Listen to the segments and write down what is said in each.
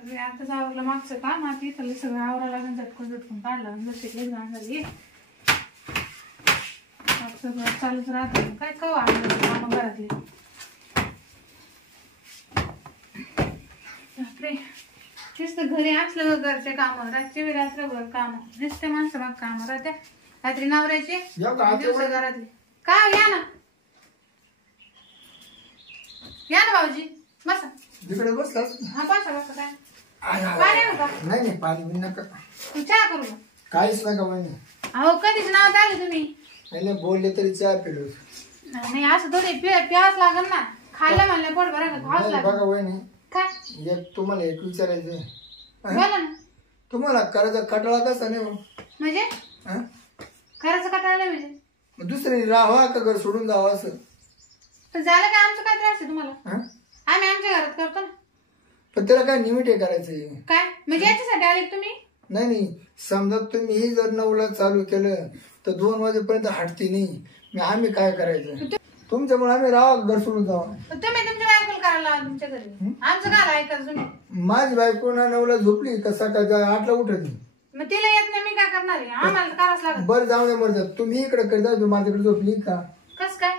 आता आवरलं मागचं काम, आता इथलं सगळं आवरायला लागून झटकून काढलं जशी घाण झाली. सगळं चालूच राहतं काय कव काम घरातले. बापरे नुसतं घरी असलं घरचे काम रातची वेळ रात्रभर काम नुसते माणसं मग काम राहत्या. रात्री नवऱ्याचे दिवस घरातले काय या ना भाऊजी बसा तिकडे बसलास. हा बसा बसा. काय पाणी नका? नाही पाणी बिन नका. चहा करू का? काहीच नका म्हणे. अहो कधीच नाव आले तुम्ही नाही बोलले तरी चहा पिलो. नाही असं थोडी प्यास लागल ना. खायला म्हणलं पोट भरा खास लागल. बघा वहिनी काय एक तुम्हाला एक विचारायचं. बोला ना. तुम्हाला करायचा कटाळा कसा नाही म्हणजे करायचं कटाळा नाही म्हणजे दुसरी राहावा का घर सोडून जावं असं. पण झालं काय आमचं काय त्रास आहे तुम्हाला? आम्ही आमच्या घरात करतो ना. पण त्याला काय निमिट आहे करायचं काय म्हणजे याच्यासाठी आले तुम्ही? नाही समजा तुम्ही जर 9ला चालू केलं तर 2 वाजेपर्यंत हटती नाही. आम्ही काय करायचं तुमच्यामुळे आम्ही राहा घर सोडून जावा. तुम्ही तुमच्या बायकोला करायला तुमच्या घरी आमचं काय ऐकायचं तुम्ही? माझी बायको 9ला झोपली का सकाळी 8ला उठत. मग तिला येत नाही मी काय करणार आहे? आम्हाला करावंच लागत. बरं जाऊ दे मर तुम्ही इकडे करता माझ्याकडे झोपली का? कस काय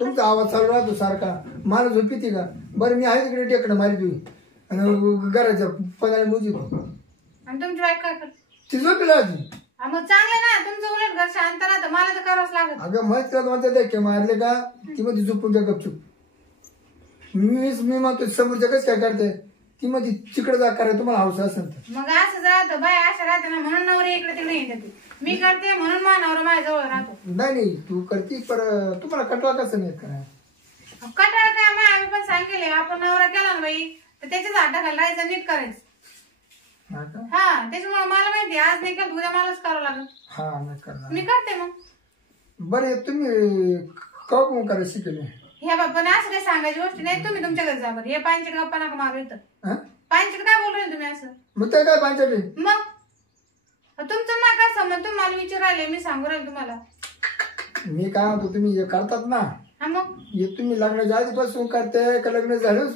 तुमचा आवाज चालू राहतो सारखा. मला झोपी ती का? बरं मी आहे तिकडे टेकडं मारी तुम्ही आणि घराच्या पदाला मुजी आणि तुमची बायको काय करते? ती झोपीला आधी. मग चांगलं ना तुमचं उलट घर शांत राहतं. मला तर करावंच लागत. अगं मग म्हणते मारले का ती मध्ये झोपून जा गपचूप. मी म्हणतो समोरच्या कसं काय करते ती मध्ये तिकडे जा करायला तुम्हाला हौस असेल तर. मग असंच राहतं बाय असं राहते ना म्हणून नवरे इकडे तिकडे येते. मी करते म्हणून माझा नवरा माझ्या जवळ राहतो. नाही तू करते पर तुम्हाला कटवा कसं नाही कराय कटाळ काय मग आम्ही पण सांगेले आपण नवरा केला ना बाई तर त्याच्याच हाताखाली राहायचं नीट करायचं. हा त्याच्यामुळे मला माहिती आज नाही केलं उद्या मलाच करावं लागेल. मी करते मग. बरं तुम्ही कवा करायला शिकले हे बाबा असं काही सांगायची गोष्टी नाही. तुम्ही तुमच्या घरी जा बरं. हे पांचट गप्पा नका मारू इथं. पांचट काय बोल रहे तुम्ही असं? मग ते काय पांचट मग तुमचं ना काय समज तुम्ही मला विचार राहिले मी सांगू राहिले तुम्हाला. मी काय म्हणतो तुम्ही हे करतात ना मग हे तुम्ही लग्नाच्या आधीपासून करते का लग्न झालं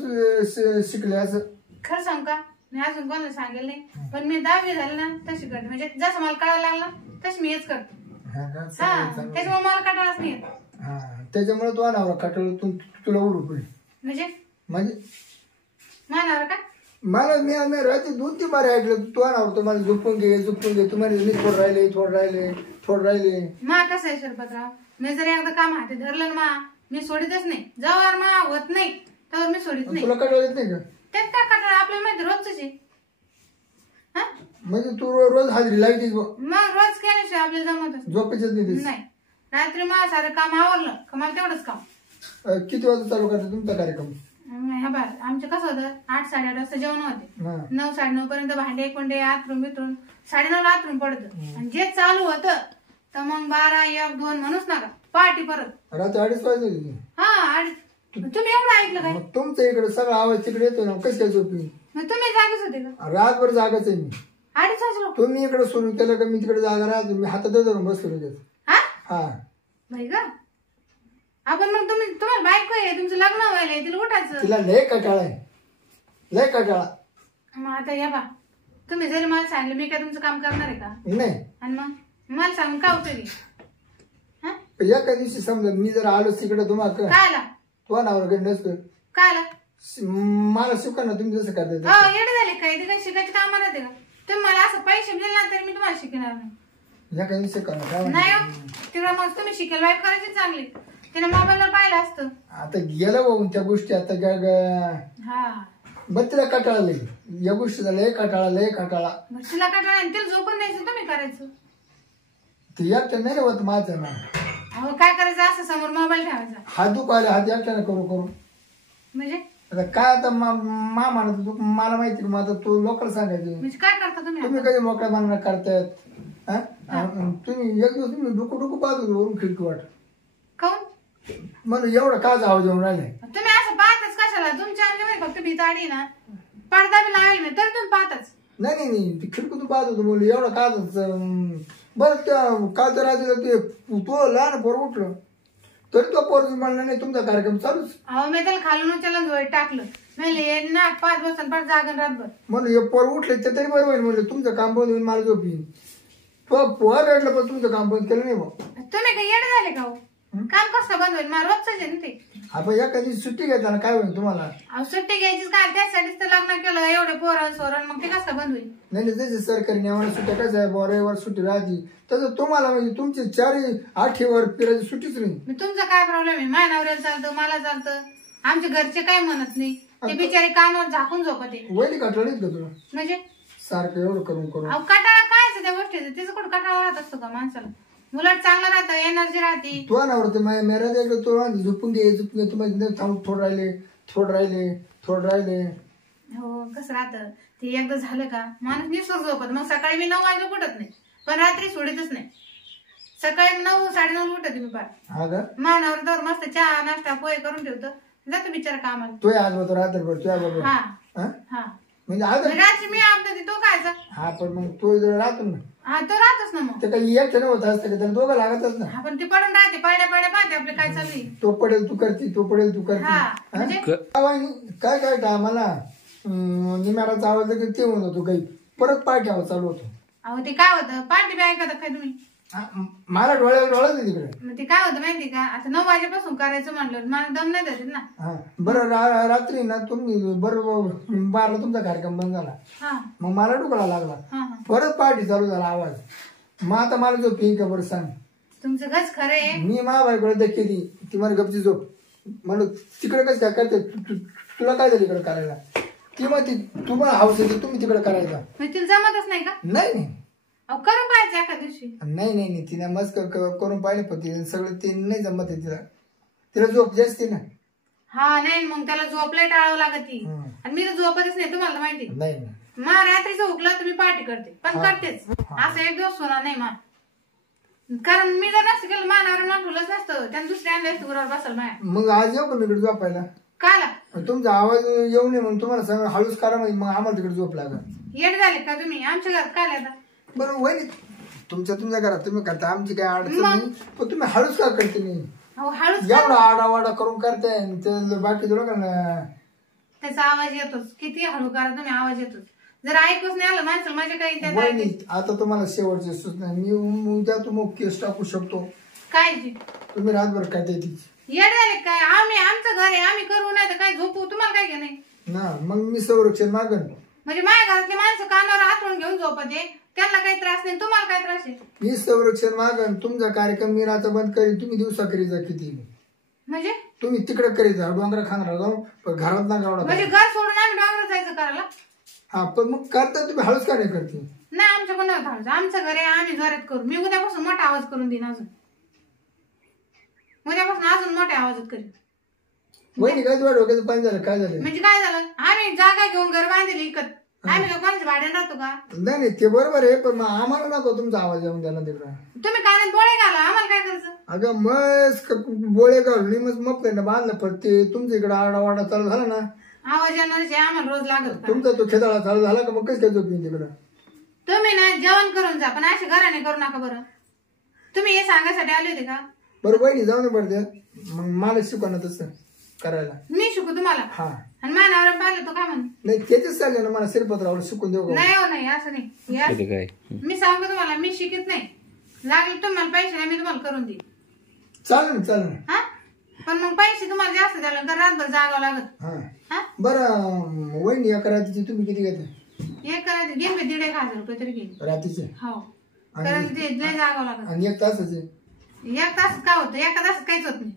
शिकले असं? खरं सांग का मी अजून कोणाला सांगेल नाही. पण मी 10वी झाले ना तशी करते. म्हणजे जसं मला कळायला लागलं तशी मी हेच करते. त्याच्यामुळे मला कटाळाच नाही येत. त्याच्यामुळे तो अनावरा कटाळ तुला उडू पडेल. म्हणजे म्हणजे का मला मी रात्री 2-3 बार ऐकलं तू अनावर तुम्हाला झोपून घे तुम्हाला मी थोडं राहिले. मा कसं आहे शरपतराव मी जर एकदा काम हाती धरलं ना मी सोडितच नाही. जवळ मा होत नाही तर मी सोडित नाही. तुला कटाळ येत नाही का? त्यात काय कटाळ आपल्याला माहिती रोजच आहे. म्हणजे तू रोज हाजरी लावतीस मग रोज केल्याशिवाय आपल्याला जमतच झोपेच नाही. रात्री मला सारं काम आवरलं का मला तेवढंच काम. किती वाजता चालू करता तुमचा कार्यक्रम? आमचं कसं होतं 8-8:30 वाजता जेवण होते. 9-9:30 पर्यंत भांडे कोंडे आतरून बितरून 9:30 आतरून पडतं. आणि जे चालू होतं तर मग 12-1-2 म्हणूच नका पहाटे परत रात्री 2:30 वाजता. हा तुम्ही एवढं ऐकलं काय? तुमच्या इकडे सगळा आवाज तिकडे येतो ना कशी झोपली? मग तुम्ही जागेच होते का? रातभर जागाच आहे मी. 2:30 वाजलो तुम्ही इकडे सुरू केलं का मी तिकडे जागा राहतो. मी हातात धरून बसलो लगेच. हा भाई का आपण मग तुम्हाला बायको आहे तुमचं लग्न व्हायला तिला उठायचं. तिला लय कटाळा. मग आता या बा तुम्ही जरी मला सांगितलं मी काय तुमचं काम करणार आहे का? नाही. आणि मग मला सांगून काय उपयोगी? एका दिवशी समजा मी जर आलो तिकडे तुम्हाला काय आला तुझ्या नावावर नसतो काय आला मला शिका ना तुम्ही जसं करता. येडे झाले काय ते काही शिकायचे काम राहते का? तुम्ही मला असं पैसे दिले ना तरी मी तुम्हाला शिकणार नाही. एका दिवशी शिका नाही तिकडे मग तुम्ही शिकेल वाईट करायची चांगली. तिने मोबाईलवर पाहिलं असतं. आता गेलं बघून त्या गोष्टी आता बरं तिला कटाळा या गोष्टीचा लय कटाळा. तिला कटाळा तिला झोपून द्यायचं तुम्ही करायचं. ते एकट्या नाही होत माझं ना. अहो काय करायचं असं समोर मोबाईल ठेवायचा. हात दुखायला हात एकट्यानं करू म्हणजे आता काय आता म्हणत तू मला माहिती मग आता तू लोकांना सांगायचं. म्हणजे काय करता तुम्ही कधी मोकळ्या मागण्या करतायत. तुम्ही एक दिवस तुम्ही डुकू पाहतो वरून खिडकी वाट काऊन म्हणून एवढं काच आवाज येऊन राहिले. तुम्ही असं पाहतच कशाला? तुमच्या आमच्यामध्ये फक्त भीताडी ना पडदा बी लावायला नाही तर तुम्ही पाहतच. नाही ती खिडकीतून पाहत होतो मुलं एवढं काच. बरं त्या काल तर रात्री ते तो लहान पोर उठलं तरी तो पोर म्हणला नाही तुमचा कार्यक्रम चालूच. अहो मी त्याला खालून उचलून जोडी टाकलं म्हणले ना 5 वर्षांनी पाच जागन रातभर म्हणून हे पोर उठले ते तरी बरोबर म्हणलं तुमचं काम बंद होईल मला झोप येईल. तो पोर रडलं पण तुमचं काम बंद केलं नाही मग. तुम्ही काही येडे झाले का हो? काम कसं बंद होईल मला रोजच आहे ना ते. आपण एखादी सुट्टी घेताना काय होईल तुम्हाला? अहो सुट्टी घ्यायचीच काय त्यासाठीच तर लग्न केलं एवढे पोरण सोरण मग ते कसं बंद होईल? नाही नाही जसे सरकारी नियमाने सुट्ट्या कसं आहे रविवार सुट्टी राहते तसं तुम्हाला म्हणजे तुमची 4-8 फिरायची सुट्टीच नाही. मग तुमचा काय प्रॉब्लेम आहे? माझ्या नवऱ्याला चालतं मला चालतं आमच्या घरचे काय म्हणत नाही ते बिचारे कानावर झाकून झोपते. वैली कटाळा नाही का तुला म्हणजे सारखं एवढं करून करून? अहो कटाळा कायच त्या गोष्टीचं तिचं कुठं कटाळा राहत असतो का माणसाला? उलट चांगलं राहतं एनर्जी राहते. तो नवरा मेरा देखील तो झोपून घे तुम्हाला थोडं राहिले. हो कसं राहतं ते एकदा झालं का माणूस निसर्ग झोपत मग सकाळी मी 9 वाजता उठत नाही पण रात्री सोडतच नाही. सकाळी 9-9:30 उठत मी पार. हा का मानावर तर मस्त चहा नाश्ता पोहे करून ठेवतो जातो बिचारा कामाला. तो आज होतो रात्रभर तुझ्या बरोबर. हा हा म्हणजे आज रात्री मी आपलं तो खायचा. हा पण मग तो जर राहतो ना हा तो राहतच ना मग. ते काही एक ठिकाणी होत असतं का त्याला दोघं लागतच ना. हा पण ते पडून राहते पडल्या पाहते आपले काय चालू आहे. तो पडेल तू करती तो पडेल तू करती. म्हणजे काय काय टायमाला निम्याराचा आवाज की ते होत होतो काही परत पार्टी आवाज चालू होतो. अहो ते काय होतं पार्टी बी ऐकत काय तुम्ही? मला डोळ्यात नाही तिकडे. मग ते काय होतं माहिती का आता 9 वाजेपासून करायचं म्हणलं मला दम नाही देत ना. हा बरं रात्री ना तुम्ही बरोबर 12ला तुमचा कार्यक्रम बंद झाला मग मला डुकळा लागला परत पार्टी चालू झाला आवाज. मग आता मला झोप येईल का बरं सांग? तुमचं घरच खरं आहे. मी बायकोला देखील ती मला गपची झोप म्हणून तिकडे कसं काय करते तुला काय झालं इकडे करायला? ती मग तुम्हाला हाऊस येते तुम्ही तिकडे करायचा. तिला जमतच नाही का? नाही अहो करून पाहायचं एका दिवशी. नाही तिने मस्त करून पाहिले पण तिने सगळं ते नाही जमत आहे तिला झोप जास्ती ना. हा नाही मग त्याला झोपलाय टाळावं लागत आणि मी तर झोपतच नाही तुम्हाला माहिती. नाही मग रात्रीचं उकलं तर मी पार्टी करते पण करतेच असं एक दिवस होणार नाही मा. कारण मी जर नसतं केलं मानावर ठुलंच नसतं त्यानं दुसऱ्या आणलं असतं गुरावर बसल माया. मग आज येऊ का मी इकडे झोपायला? काला तुमचा आवाज येऊ नये म्हणून तुम्हाला सांग हळूच करा मग आम्हाला तिकडे झोप लागत. येड झाले का तुम्ही आमच्या घरात काय आता? बरं वय तुमच्या घरात तुम्ही करता आमची काय अडचण नाही पण तुम्ही हळूच का करते नाही? हळूच एवढा आडावाडा करून करताय बाकी थोडं का ना. त्याचा आवाज येतोच किती हळू करा तुम्ही आवाज येतोच जर ऐकूच नाही आलं माणसं माझ्या काही. आता तुम्हाला शेवटची सूचना मी उद्या तुम्ही केस टाकू शकतो काय तुम्ही रातभर काय ते येड झाले काय? आम्ही आमचं घर आहे आम्ही करू नाही तर काय झोपू तुम्हाला काय का नाही ना. मग मी संरक्षण मागन म्हणजे माझ्या घरातली माणसं कानावर हातरून घेऊन झोपते त्यांना काही त्रास नाही तुम्हाला काय त्रास आहे? मी संरक्षण मागन तुमचा कार्यक्रम मी रात्र बंद करीन तुम्ही दिवसा करी जा किती म्हणजे तुम्ही तिकडे करीत जा डोंगरा खाणार जाऊन घरात ना गावडा म्हणजे घर सोडून आम्ही डोंगरात जायचं करायला. हा पण मग करता तुम्ही हळूच का नाही करते? नाही आमच्याकडून नाही होत आमचं घर आहे आम्ही जोरात करू. मी उद्यापासून मोठा आवाज करून देईन उद्यापासून अजून मोठ्या आवाजात करीन. वहिनी काय तुला डोक्याचं पाणी झालं काय झालं? म्हणजे काय झालं आम्ही जागा घेऊन घर बांधली इकत आम्ही लोकांच्या भाड्याने राहतो का? नाही ते बरोबर आहे पण मग आम्हाला नको तुमचा आवाज येऊन द्या ना तिकडं. तुम्ही कानात बोळे घाला आम्हाला काय करायचं? अगं मस्त बोळे घालून मग मग ना बांधलं पण ते तुमच्या इकडे आडावाडा चालू झाला ना आवाज येणार आम्हाला रोज लागत. तुमचा तो खेदाळा चालू झाला का मग कसं काय झोप येईल तिकडं? तुम्ही ना जेवण करून जा पण असे घराने करू नका बरं. तुम्ही हे सांगायसाठी आले होते का? बरं वहिनी जाऊ दे बरं द्या मग मला शिकवणं तसं करायला. मी शिकू तुम्हाला? हा आणि मानावर पाहिलं तो काय म्हण नाही त्याच्याच चालले ना मला शिरपत्रावर शिकून देऊ का? नाही हो नाही असं नाही मी सांगू तुम्हाला मी शिकत नाही लागले तुम्हाला पैसे नाही मी तुम्हाला करून देईन. चालेल हा पण मग पैसे तुम्हाला जास्त द्यायला तर रातभर जागावं लागत. हा बरं वहिनी एका रात्रीची तुम्ही किती घेता? एक करायचं घेईन मी 1,500 रुपये तरी घेईन रात्रीचे. हो कारण ते लय जागावं लागत. आणि 1 तासाचे? 1 तास काय होतं एका तासात काहीच होत नाही.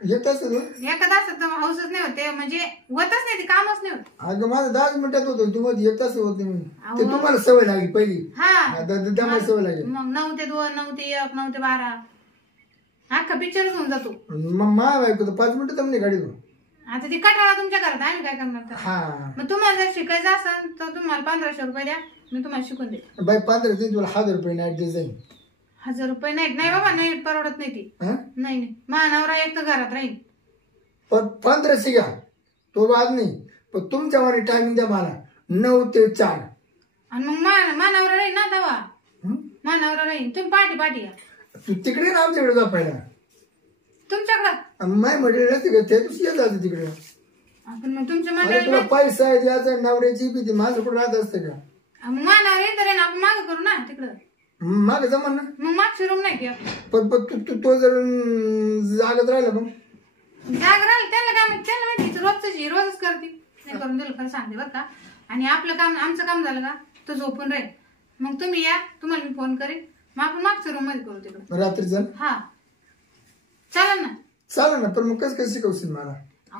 1 तास एका तासात हाऊसच नाही होते म्हणजे होतच नाही ते कामच नाही होत. अगं माझं 10 मिनिटात होतं तुम्हाला 1 तास होत नाही ते तुम्हाला सवय लागली पहिली. हा त्यामुळे सवय लागली. मग 9 ते 2 9 ते 1 9 ते 12 अख्खा पिक्चरच होऊन जातो. मग मा बायको 5 मिनिटं तुम्ही गाडी आता ती कटाळा तुमच्या घरात आम्ही काय करणार? हा मग तुम्हाला जर शिकायचं असेल तर तुम्हाला 1,500 रुपये द्या मी तुम्हाला शिकून देते. बाई 15 दिन तुला 1,000 रुपये नाईट दे जाईल. 1,000 रुपये नाही बाबा नाही परवडत नाही ती. नाही मानावरा एक तर घरात राहील पण 1500 घ्या तो बाद नाही पण तुमच्यावर टायमिंग द्या मला 9 ते 4 आणि मग मानावरा राहील ना तेव्हा मानावरा राहील तुम्ही पाठी या. तू तिकडे ना आमच्याकडे जा पहिला तुमच्याकडं माय मटेरियल असते का ते दुसऱ्या जाते तिकडे. आपण मग तुमच्या अरे मंडळी तुला पैसा आहे द्यायचा नवऱ्याची भीती माझं कुठं राहत असतं का. मानावर येणार आहे ना आपण मागं करू ना तिकडं. मागे जमा ना मग मागची रूम नाही घ्या पण तो जर जागत राहिला मग जाग राहिलं त्याला काय माहिती त्याला माहिती रोजच रोजच करते नाही करून दिलं खरं सांगते बरं का. आणि आपलं काम आमचं काम झालं का तो झोपून राहील. मग तुम्ही या तुम्हाला मी फोन करेन मग आपण मागच्या रूम मध्ये करू तिकडं रात्रीचं. हा चालेल ना. चालेल ना पण मग कसं शिकवशील मला.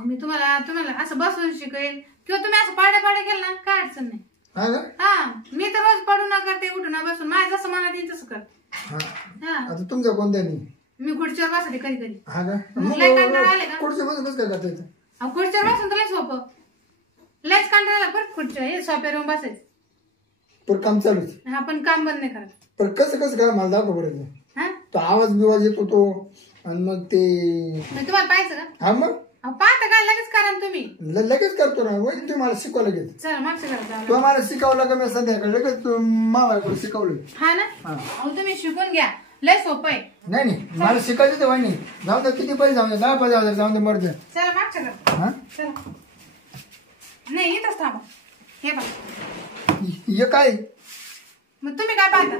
मी तुम्हाला असं बसून शिकवेल किंवा तुम्ही असं पाड्या केलं ना काय अडचण नाही. हा मी तर रोज पडू न करते उठू ना बसून माझं जसं मला देईन तसं करते. आता तुमच्या कोणत्या नाही मी खुर्चीवर बसते कधी कधी. हा का खुर्चीवर बसून कसं काय करता येतं. खुर्चीवर बसून तर लय सोपं लयच कंटाळा परत खुर्ची सोप्यावर येऊन बसायचं. पण काम चालूच. हा पण काम बंद नाही करायचं. पण कसं काय मला दाखव बरं. तो आवाज बिवाज येतो तो आणि मग ते तुम्हाला पाहायचं का. हा मग पाहता का लगेच करा ना तुम्ही. लगेच करतो ना वय तुम्ही मला शिकवा लगेच. चला मागच्या घरात तू मला शिकवलं का मी संध्याकाळी लगेच मावाकडे शिकवलं. हा ना अहो तुम्ही शिकून घ्या लय सोपं आहे. नाही मला शिकायचं तर वाणी जाऊ दे किती पैसे जाऊ दे 10,000 जाऊ दे मर्द. चला मागच्या घरात. हा चला नाही इथंच थांबा. हे बघा हे काय मग तुम्ही काय पाहता.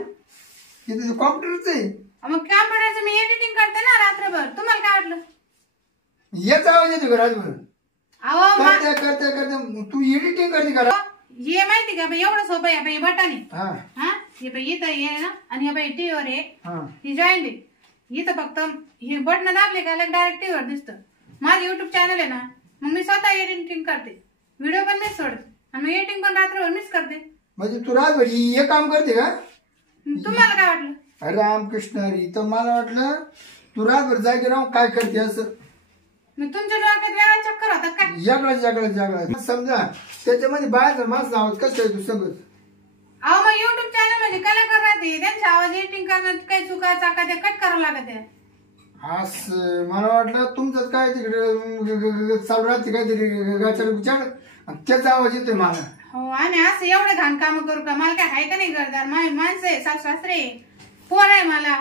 हे कॉम्प्युटरच आहे. मग कॉम्प्युटरचं मी एडिटिंग करते ना रात्रभर. तुम्हाला काय वाटलं याचा आवाज येतो का राजभर. अहो करते तू एडिटिंग करते का. हे माहिती का एवढं सोपं आहे हे बटन आहे. हा हे बाई इथं आहे ना आणि हे बाई टीव्हीवर आहे ही जॉईंट आहे. इथं फक्त हे बटन दाबले का डायरेक्ट टीव्हीवर दिसतं. माझं युट्यूब चॅनल आहे ना मग मी स्वतः एडिटिंग करते. व्हिडिओ पण मीच सोडते आणि एडिटिंग पण रात्रभर मीच करते. म्हणजे तू राजभर हे काम करते का. तुम्हाला काय वाटलं रामकृष्ण हरी. तर मला वाटलं तू राजभर जागे राहून काय करते असं. मी तुमच्या डोक्यात वेळा चक्कर होता काय. जागळा समजा त्याच्यामध्ये बाहेर माझा आवाज कसं आहे तू समज. अहो मग युट्यूब चॅनल म्हणजे कलाकार राहते त्यांचा आवाज एडिटिंग करण्यात काही चुका चाका त्या कट करावं लागत आहे. असं मला वाटलं तुमचंच काय तिकडे चालू राहते काहीतरी गाच्या विचार त्याचा आवाज येतोय मला. हो आणि असं एवढे घाण काम करू का. मला काय आहे का नाही घरदार माणसं आहे सासरे पोर आहे मला.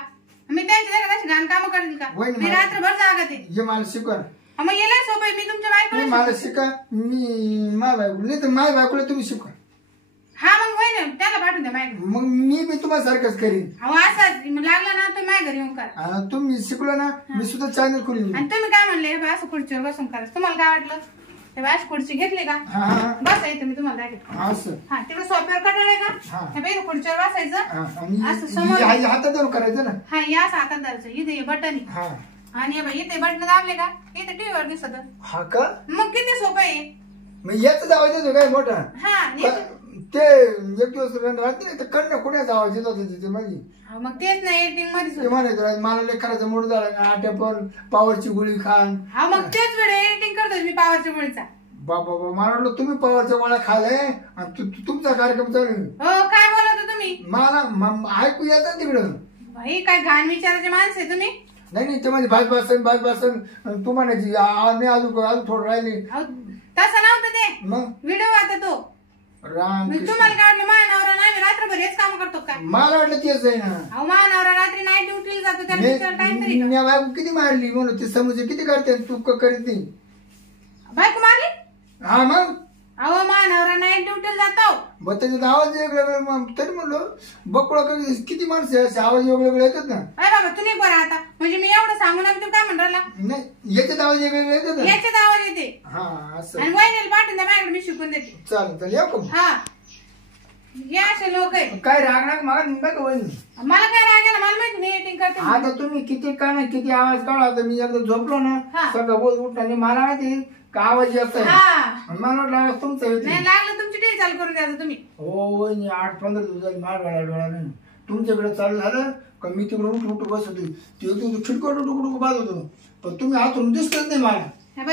मी त्यांच्या कशी घाण कामं करेल का. मी रात्रभर जागत आहे. हे मला शिकवा मग येला सोबत मी तुमच्या बायकोला मला शिका. मी माझ्या बायको नाही तर माझ्या बायकोला तुम्ही शिकवा. हा मग होय ना त्याला पाठवून द्या बायको. मग मी बी तुम्हाला सारखंच करीन. अहो असं लागला ना तुम्ही माझ्या घरी येऊन करा. तुम्ही शिकलो ना मी सुद्धा चॅनल खोलीन. आणि तुम्ही काय म्हणले असं खुर्चीवर बसून करायचं. तुम्हाला काय वाटलं अशी खुर्ची घेतली का बसायचं मी तुम्हाला दाखवतो. हा तिकडे सोप्यावर कटाळ आहे का खुर्चीवर बसायचं असं समोर हातात धरून करायचं ना. हा या असं हातात धरायचं. इथे बटन आणि इथे बटन दाबले का इथे टीव्हीवर दिसत. हा का मग किती सोपं आहे. मग याचाच आवाज येतो काय मोठा. हा ते एक दिवस राहते तर कडनं कुठेच आवाज येत होते तिथे माझी. मग तेच ना एडिटिंग मध्ये म्हणायचं मला लेकराचा मूड झाला ना आट्या पण पावरची गोळी खान. हा मग तेच व्हिडिओ एडिटिंग करतो मी पावरच्या गोळीचा. बाबा मला वाटलं तुम्ही पावरच्या गोळ्या खाल्लाय तुमचा कार्यक्रम चालू. काय बोलत तुम्ही. मला ऐकू येतात तिकडं. भाई काय घाण विचारायचे माणसं आहे तुम्ही. नाही ते म्हणजे भाजभासन तू म्हणायची अजून थोडं राहिले. तसं नव्हतं ते मग व्हिडिओ आता तो राम. तुम्हाला काय वाटलं महानवरा नाही रात्रभर हेच काम करतो काय. मला वाटलं तेच आहे ना. अहो महानवरा रात्री नाईट ड्युटीला जातो त्याला टाइम तरी बायको किती मारली म्हणून ते समज किती करते तू करीत नाही. बायको मारली. हा मग अहो महानवरा नाईट ड्युटीला जातो. मग त्याच्यात आवाज वेगळा तरी म्हणलो बकुळा किती माणसं आवाज वेगळे येतात ना. अरे बाबा तुम्ही बरं आता म्हणजे मी एवढं सांगू ना तुम्ही काय म्हणला. नाही याच्यात आवाज वेगळे येतात ना. याच्यात आवाज येते. हा असं आणि वहिनीला पाठवून द्या माझ्याकडे मी शिकून देते. चालेल येऊ का. हा हे असे लोक आहे. काय रागणार मला का वहिनी. मला काय रागायला मला माहिती मी एडिटिंग करते. आता तुम्ही किती का नाही किती आवाज काढा. आता मी एकदा झोपलो ना सगळं बोल उठला मला माहिती का आवाज येत आहे. मला वाटलं तुमचं नाही लागलं तुमची टीव्ही चालू करून द्यायचं तुम्ही. हो 8-15 दिवसात मार डोळा नाही तुमच्याकडे चालू झालं का मी तिकडे उठू बसत ते खिडकट उठू बाद होतो. पण तुम्ही आतून दिसतच नाही मला.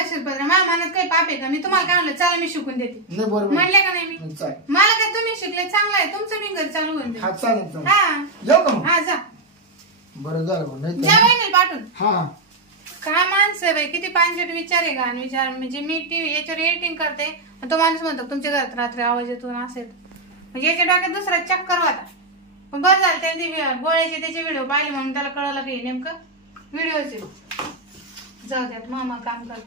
शिल्पत्र माझ्या मनात काही पाप आहे का. मी तुम्हाला काय म्हणलं चला मी शिकून देते. नाही बरोबर म्हणले का नाही मी. मला काय तुम्ही शिकले चांगलं आहे तुमचं मी घर चालू होऊन हा चालेल हा जाऊ का. हा जा बरं झालं जा वहिनी पाठवून. हा काय माणसं बाई किती पांचट विचार आहे घाण विचार. म्हणजे मी टीव्ही याच्यावर एडिटिंग करते तो माणूस म्हणतो तुमच्या घरात रात्री आवाज येतो असेल म्हणजे याच्या डोक्यात दुसरा चक्कर होता. पण बरं झालं त्यांनी गोळ्याचे त्याचे व्हिडिओ पाहिले म्हणून त्याला कळलं की नेमकं व्हिडिओचे. जाऊ द्यात मामा काम करतो.